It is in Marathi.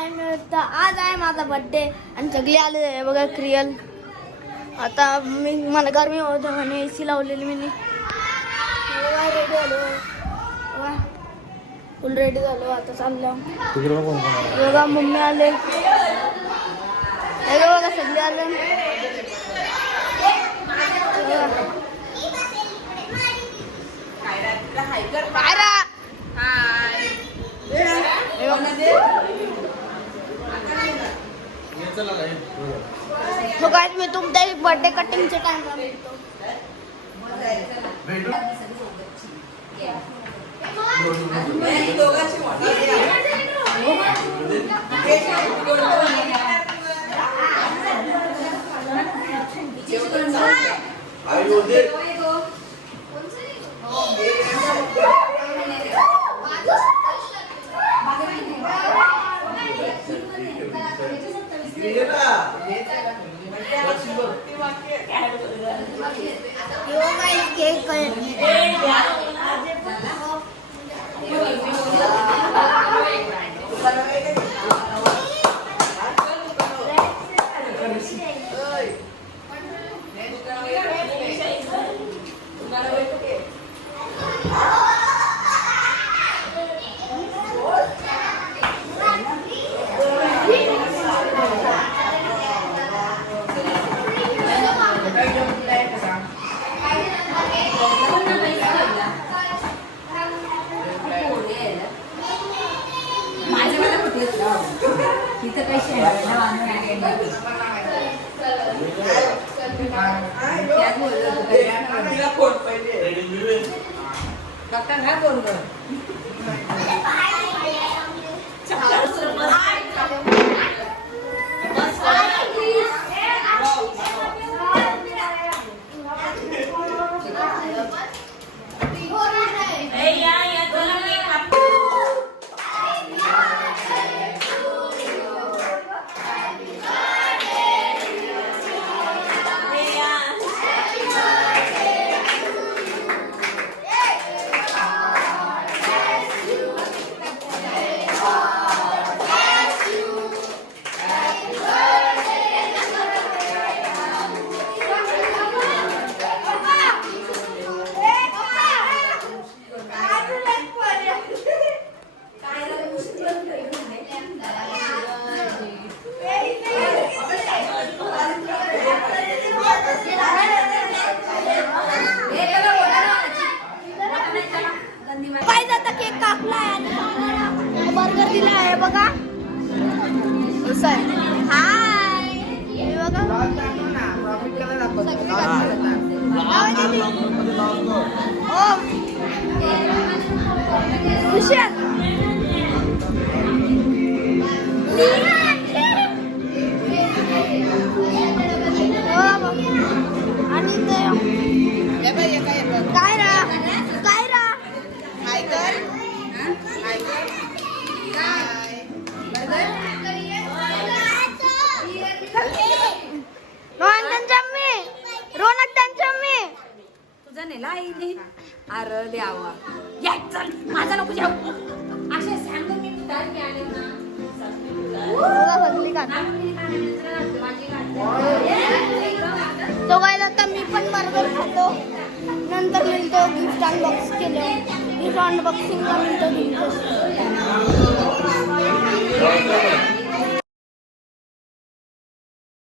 तर आज आहे माझा बर्थडे आणि सगळे आले बघा क्रियल. आता मला गरमी होत म्हणे AC लावलेली मी रेडी झालो फुल रेडी झालो. आता चाललो बघा मम्मी आले बघा सगळे आले. तो काय मी तुमच्या बर्थडे कटिंगच्या टाइमला भेटतो. बर्गर दिला आहे बघा. हाय काय रा काय रा काय कर तुझा नेला आईने. अरे द्यावा या चल माझा नको जाऊ अशा सांगतो मी तू दार मी आले ना. तो गायला तर मी पण बर्गर खातो. नंतर मिळतो गिफ्ट अनबॉक्स केलं. गिफ्ट अनबॉक्सिंगला मिळतो गिफ्ट.